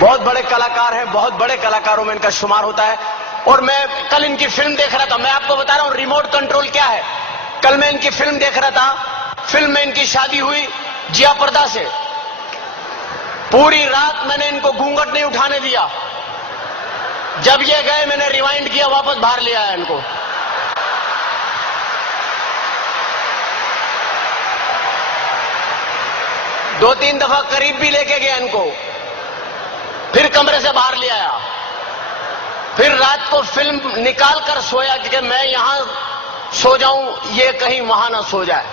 بہت بڑے کلاکار ہیں، بہت بڑے کلاکاروں میں ان کا شمار ہوتا ہے. اور میں کل ان کی فلم دیکھ رہا تھا. میں آپ کو بتا رہا ہوں ریموٹ کنٹرول کیا ہے. کل میں ان کی فلم دیکھ رہا تھا. فلم میں ان کی شادی ہوئی جیا پردہ سے. پوری رات میں نے ان کو گھونگھٹ نہیں اٹھانے دیا. جب یہ گئے میں نے ریوائنڈ کیا، واپس باہر لے آیا ان کو. دو تین دفعہ قریب بھی لے کے گیا ان کو، پھر کمرے سے باہر لے آیا. پھر رات کو فلم نکال کر سویا کہ میں یہاں سو جاؤں، یہ کہیں وہاں نہ سو جائے.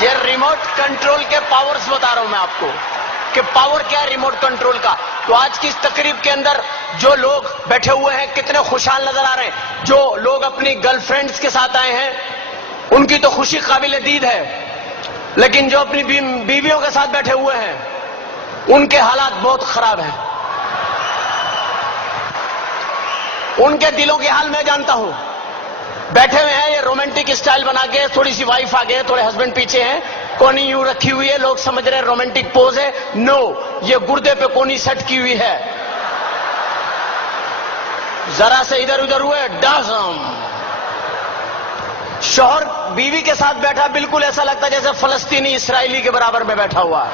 یہ ریموٹ کنٹرول کے پاورز بتا رہا ہوں میں آپ کو کہ پاور کیا ہے ریموٹ کنٹرول کا. تو آج کی اس تقریب کے اندر جو لوگ بیٹھے ہوئے ہیں کتنے خوشحال نظر آ رہے ہیں. جو لوگ اپنی گرل فرینڈز کے ساتھ آئے ہیں ان کی تو خوشی قابل دید ہے، لیکن جو اپنی بیویوں کے ساتھ بیٹھے ہوئے ہیں ان کے حالات بہت خراب ہیں. ان کے دلوں کے حال میں جانتا ہوں. بیٹھے ہوئے ہیں یہ رومانٹک اسٹائل بنا کے، تھوڑی سی وائف آگے، تھوڑے ہسبینڈ پیچھے ہیں، کونی یوں رکھی ہوئی ہے. لوگ سمجھ رہے ہیں رومانٹک پوز ہے. نو، یہ گردے پہ کونی سیٹ کی ہوئی ہے. ذرا سے ادھر ادھر ہوئے ڈازم. شوہر بیوی کے ساتھ بیٹھا بالکل ایسا لگتا ہے جیسے فلسطینی اسرائیلی کے برابر میں بیٹھا ہوا ہے.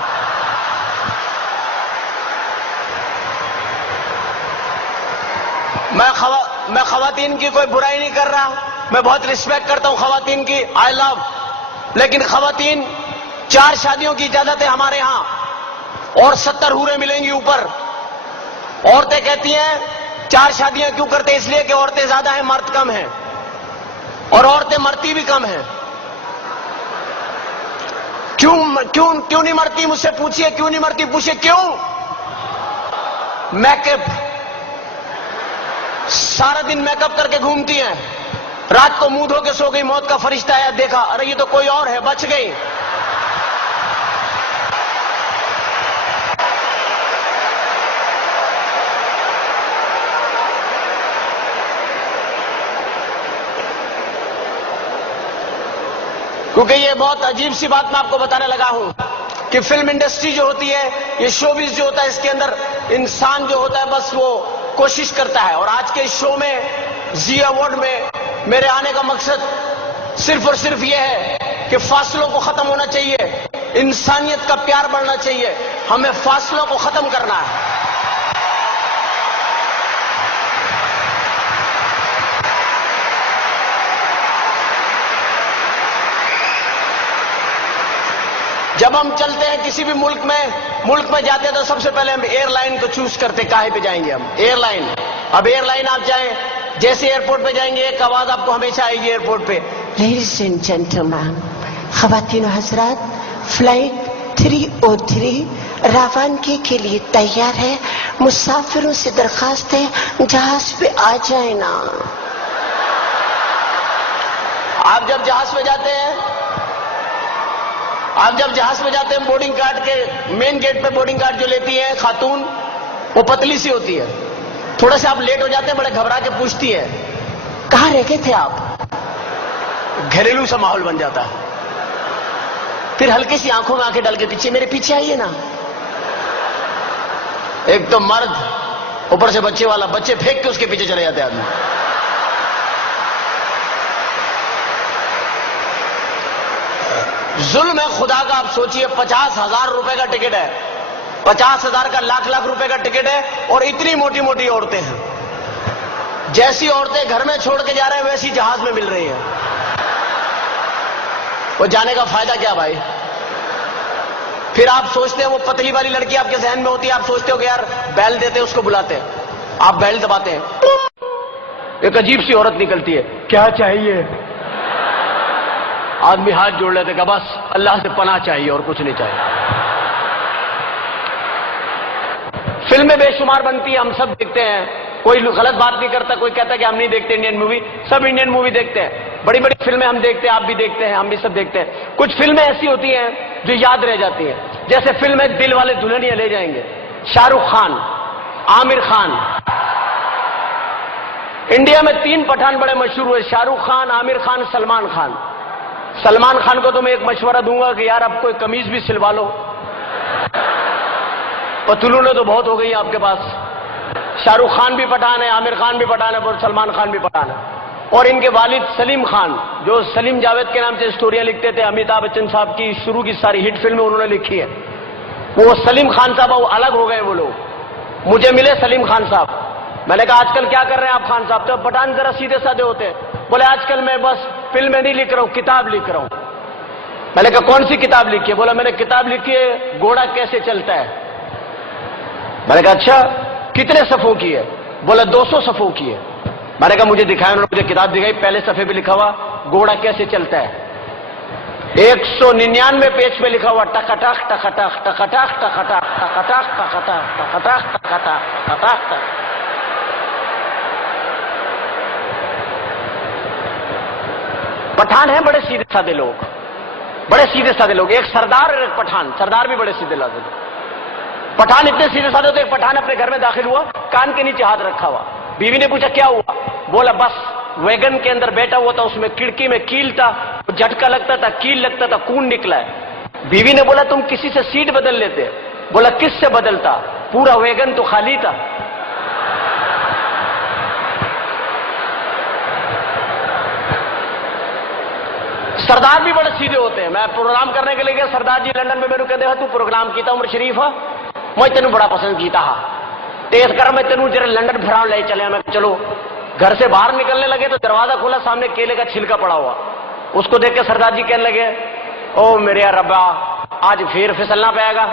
میں خواتین کی کوئی برائی نہیں کر رہا. میں بہت رسپیکٹ کرتا ہوں خواتین کی، آئی لو. لیکن خواتین 4 شادیوں کی اجازت ہے ہمارے ہاں، اور 70 حوریں ملیں گی اوپر. عورتیں کہتی ہیں 4 شادیاں کیوں کرتے؟ اس لیے کہ عورتیں زیادہ ہیں، مرد کم ہیں. اور عورتیں مرتی بھی کم ہیں. کیوں نہیں مرتی؟ مجھ سے پوچھئے کیوں نہیں مرتی. پوچھئے کیوں؟ میک اپ، سارا دن میک اپ کر کے گھومتی ہیں. رات کو منہ دھو کے سو گئی، موت کا فرشتہ آیا، دیکھا ارے یہ تو کوئی اور ہے، بچ گئی. کیونکہ یہ بہت عجیب سی بات میں آپ کو بتانے لگا ہوں کہ فلم انڈسٹری جو ہوتی ہے، یہ شوبز جو ہوتا ہے، اس کے اندر انسان جو ہوتا ہے بس وہ کوشش کرتا ہے. اور آج کے اس شو میں، زی ایوارڈ میں میرے آنے کا مقصد صرف اور صرف یہ ہے کہ فاصلوں کو ختم ہونا چاہیے، انسانیت کا پیار بڑھنا چاہیے. ہمیں فاصلوں کو ختم کرنا ہے. جب ہم چلتے ہیں کسی بھی ملک میں جاتے ہیں تو سب سے پہلے ہم ایئر لائن کو چوز کرتے، کہاں پہ جائیں گے ہم؟ Airline. اب ایئر لائن آپ جائیں، جیسے ایئرپورٹ پہ جائیں گے ایک آواز آپ کو ہمیشہ آئے گی ایئرپورٹ پہ، لیڈیز اینڈ جینٹلمین، خواتین و حضرات، فلائٹ 303 روانگی کے لیے تیار ہے. مسافروں سے درخواست ہے جہاز پہ آ جائیں نا. آپ جب جہاز پہ جاتے ہیں بورڈنگ کارڈ کے مین گیٹ پہ بورڈنگ کارڈ جو لیتی ہے خاتون، وہ پتلی سی ہوتی ہے. تھوڑا سا آپ لیٹ ہو جاتے ہیں، بڑے گھبرا کے پوچھتی ہے کہاں رہ گئے تھے آپ. گھریلو سا ماحول بن جاتا ہے. پھر ہلکی سی آنکھوں میں آنکھیں ڈال کے پیچھے، میرے پیچھے آئیے نا. ایک تو مرد، اوپر سے بچے والا، بچے پھینک کے اس کے پیچھے چلے جاتے آدمی. ظلم ہے خدا کا. آپ سوچئے 50,000 روپے کا ٹکٹ ہے، 50,000 کا لاکھ روپے کا ٹکٹ ہے، اور اتنی موٹی موٹی عورتیں ہیں. جیسی عورتیں گھر میں چھوڑ کے جا رہے ہیں ویسی جہاز میں مل رہی ہیں. وہ جانے کا فائدہ کیا بھائی؟ پھر آپ سوچتے ہیں وہ پتلی والی لڑکی آپ کے ذہن میں ہوتی ہے، آپ سوچتے ہو کہ یار بیل دیتے اس کو بلاتے ہیں، آپ بیل دباتے ہیں، ایک عجیب سی عورت نکلتی ہے، کیا چاہیے؟ آدمی ہاتھ جوڑ لیتے کہ بس اللہ سے پناہ چاہیے اور کچھ نہیں چاہیے. فلمیں بے شمار بنتی ہیں، ہم سب دیکھتے ہیں. کوئی غلط بات نہیں کرتا، کوئی کہتا کہ ہم نہیں دیکھتے انڈین مووی. سب انڈین مووی دیکھتے ہیں. بڑی بڑی فلمیں ہم دیکھتے ہیں، آپ بھی دیکھتے ہیں، ہم بھی سب دیکھتے ہیں. کچھ فلمیں ایسی ہوتی ہیں جو یاد رہ جاتی ہیں، جیسے فلم ہے دل والے دلہنیا لے جائیں گے، شاہ رخ خان، عامر خان. انڈیا میں 3 پٹھان بڑے مشہور ہوئے، شاہ رخ خان، عامر خان، سلمان خان. سلمان خان کو تو میں ایک مشورہ دوں گا کہ یار اب کوئی قمیض بھی سلوا لو. पतलूने तो बहुत हो गई हैं आपके पास। शाहरुख खान भी पठान है, आमिर खान भी पठान है और सलमान खान भी पठान है। और इनके वालिद सलीम खान, जो सलीम जावेद के नाम से स्टोरियां लिखते थे, अमिताभ बच्चन साहब की शुरू की सारी हिट फिल्में उन्होंने लिखी है, वो सलीम खान साहब वो अलग हो गए। वो लोग मुझे मिले सलीम खान साहब, मैंने कहा आजकल क्या कर रहे हैं आप खान साहब? तो पठान जरा सीधे साधे होते हैं। बोले आजकल मैं बस फिल्में नहीं लिख रहा हूं, किताब लिख रहा हूं। मैंने कहा कौन सी किताब लिखी है? बोला मैंने किताब लिखी है घोड़ा कैसे चलता है। मैंने कहा अच्छा, कितने सफ़ों की है? बोला 200 सफ़ों की है। मैंने कहा मुझे दिखाया, उन्होंने मुझे किताब दिखाई, पहले सफ़े पे लिखा हुआ घोड़ा कैसे चलता है, 199 पेज पे लिखा हुआ टकटक टकटक टकटक टकटक टकटक टकटक टकटक टकटक टकटक। पठान है बड़े सीधे साधे लोग, बड़े सीधे साधे लोग। एक सरदार और एक पठान, सरदार भी बड़े सीधे साधे लोग। पठान इतने सीधे साधे होते, एक पठान अपने घर में दाखिल हुआ, कान के नीचे हाथ रखा हुआ। बीवी ने पूछा क्या हुआ? बोला बस वैगन के अंदर बैठा हुआ था, उसमें खिड़की में कील था, झटका लगता था, कील लगता था, खून निकला है। बीवी ने बोला तुम किसी से सीट बदल लेते? बोला किससे बदलता? पूरा वैगन तो खाली था। सरदार भी बड़े सीधे होते हैं। मैं प्रोग्राम करने के लिए गया, सरदार जी लंदन में, मैंने कहते तू प्रोग्राम कीता उमर शरीफ है, मैं तेन बड़ा पसंद कीता हा, तेज कर मैं तेन जरा लंदन फिरा ले चले। मैं चलो, घर से बाहर निकलने लगे तो दरवाजा खोला, सामने केले का छिलका पड़ा हुआ। उसको देख के सरदार जी कहने लगे ओ मेरे रब्बा आज फिर फिसलना पड़ेगा।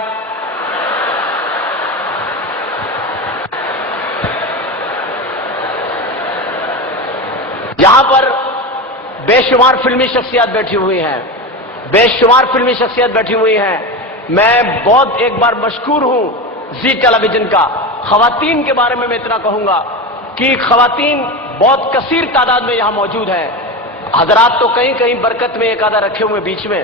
यहां पर बेशुमार फिल्मी शख्सियत बैठी हुई हैं, बेशुमार फिल्मी शख्सियत बैठी हुई हैं। मैं बहुत एक बार मशकूर हूं जी टेलीविजन का। खवातीन के बारे में मैं इतना कहूंगा कि खवातीन बहुत कसीर तादाद में यहां मौजूद हैं। हजरात तो कहीं कहीं बरकत में एक आधा रखे हुए बीच में।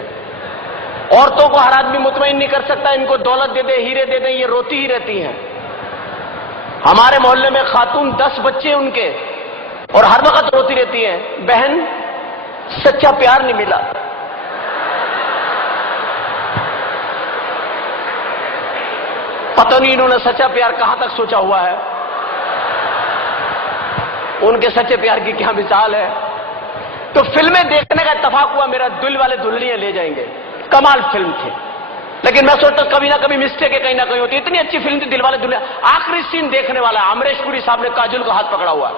औरतों को हर आदमी मुतमईन नहीं कर सकता, इनको दौलत दे दे, हीरे दे दे, ये रोती ही रहती हैं। हमारे मोहल्ले में खातून 10 बच्चे उनके, और हर वक्त रोती रहती हैं बहन सच्चा प्यार नहीं मिला। पता नहीं इन्होंने सच्चा प्यार कहां तक सोचा हुआ है, उनके सच्चे प्यार की क्या मिसाल है। तो फिल्में देखने का इत्तेफाक हुआ, मेरा दिल वाले दुल्हनियां ले जाएंगे, कमाल फिल्म थी। लेकिन मैं सोचता कभी ना कभी मिस्टेक कहीं ना कहीं होती। इतनी अच्छी फिल्म थी दिल वाले दुल्हनिया। आखिरी सीन देखने वाला है, अमरीश पुरी साहब ने काजल का हाथ पकड़ा हुआ है,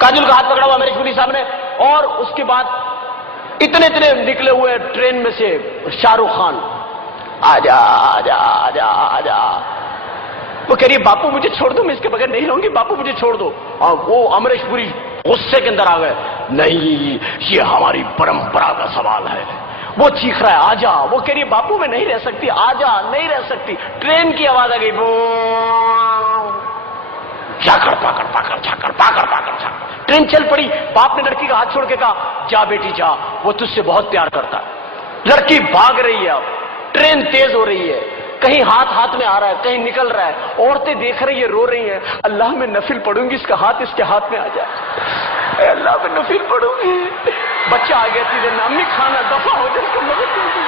काजल का हाथ पकड़ा हुआ अमरीश पुरी साहब ने, और उसके बाद इतने इतने निकले हुए ट्रेन में से शाहरुख खान, आजा आजा आजा आजा। वो कह रही है बापू मुझे छोड़ दो, मैं इसके बगैर नहीं रहूंगी, बापू मुझे छोड़ दो। और वो अमरीश पुरी गुस्से के अंदर आ गए, नहीं ये हमारी परंपरा का सवाल है। वो चीख रहा है आजा, वो कह रही है बापू मैं नहीं रह सकती, आजा, नहीं रह सकती। ट्रेन की आवाज आ गई, झाकड़ पाकड़ पाकड़ झाकड़ पाकड़ पाकड़ झाकड़। ट्रेन चल पड़ी। बाप ने लड़की का हाथ छोड़ के कहा जा बेटी जा, वो तुझसे बहुत प्यार करता है। लड़की भाग रही है, अब ट्रेन तेज हो रही है, कहीं हाथ हाथ में आ रहा है, कहीं निकल रहा है। औरतें देख रही है, रो रही हैं, अल्लाह मैं नफिल पढ़ूंगी, इसका हाथ इसके हाथ में आ जाए, अल्लाह मैं नफिल पढ़ूंगी। बच्चा आ गया सीधे, अम्मी खाना दफा हो जाए, इसको मदद दूंगी।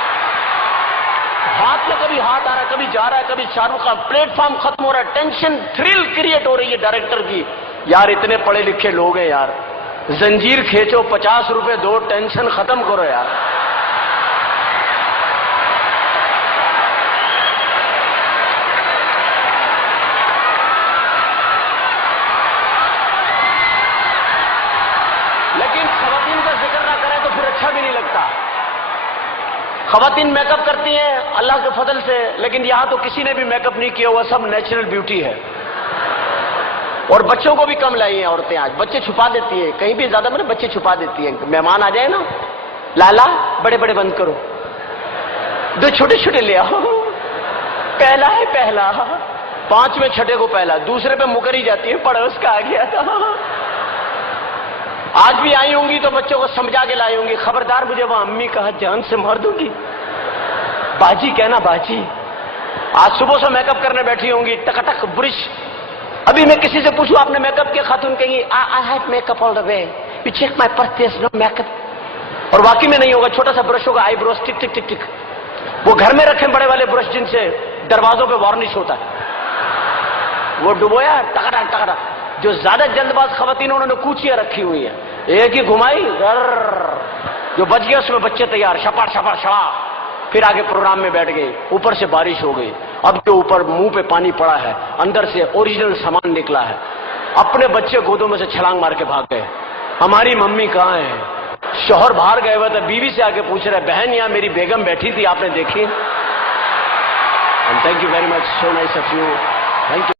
हाथ में कभी हाथ आ रहा है, कभी जा रहा है, कभी शाहरुख खान। प्लेटफॉर्म खत्म हो रहा है, टेंशन थ्रिल क्रिएट हो रही है डायरेक्टर की। यार इतने पढ़े लिखे लोग हैं यार, जंजीर खींचो 50 रुपए दो, टेंशन खत्म करो यार। लेकिन खवातीन का जिक्र ना करें तो फिर अच्छा भी नहीं लगता। खवातीन मेकअप करती हैं अल्लाह के फजल से, लेकिन यहां तो किसी ने भी मेकअप नहीं किया हुआ, सब नेचुरल ब्यूटी है। और बच्चों को भी कम लाई हैं औरतें आज, बच्चे छुपा देती है, कहीं भी ज्यादा मैंने बच्चे छुपा देती है। मेहमान आ जाए ना, लाला बड़े बड़े बंद करो, 2 छोटे छोटे ले आओ, पहला है पहला, 5वें छठे को पहला, दूसरे पे मुकर ही जाती है, पड़ोस का आ गया था। आज भी आई होंगी तो बच्चों को समझा के लाई होंगी, खबरदार मुझे वहां अम्मी कहा जान से मार दूंगी, बाजी कहना बाजी। आज सुबह से मेकअप करने बैठी होंगी, टकटक ब्रश। अभी मैं किसी से पूछूं आपने मेकअप किया, खातून कहेंगी I have makeup all the way, you check my purchase no makeup. और वाकई में नहीं होगा, छोटा सा ब्रश होगा, आईब्रोज टिक टिक टिक टिक। वो घर में रखें बड़े वाले ब्रश जिनसे दरवाजों पे वार्निश होता है। وہ ڈبویا ٹکرا ٹکرا. جو زیادہ جلد باز خواتین انہوں نے کوچیاں رکھی ہوئی ہیں, ایک ہی گھمائی جو بچ گیا اس میں بچے تیار, شپا شپا شڑا. پھر آگے پروگرام میں بیٹھ گئے. اوپر سے بارش ہو گئی. اب جو اوپر منہ پہ پانی پڑا ہے, اندر سے اوریجنل سامان نکلا ہے. اپنے بچے گودوں میں سے چھلانگ مار کے بھاگ گئے. ہماری ممی کہاں ہے؟ شوہر باہر گئے ہوئے تھے, بیوی سے آگے پوچھ رہے بہن یہاں میری بیگم بیٹھی تھی, آپ نے دیکھی؟ Thank you very much, so nice of you, thank you.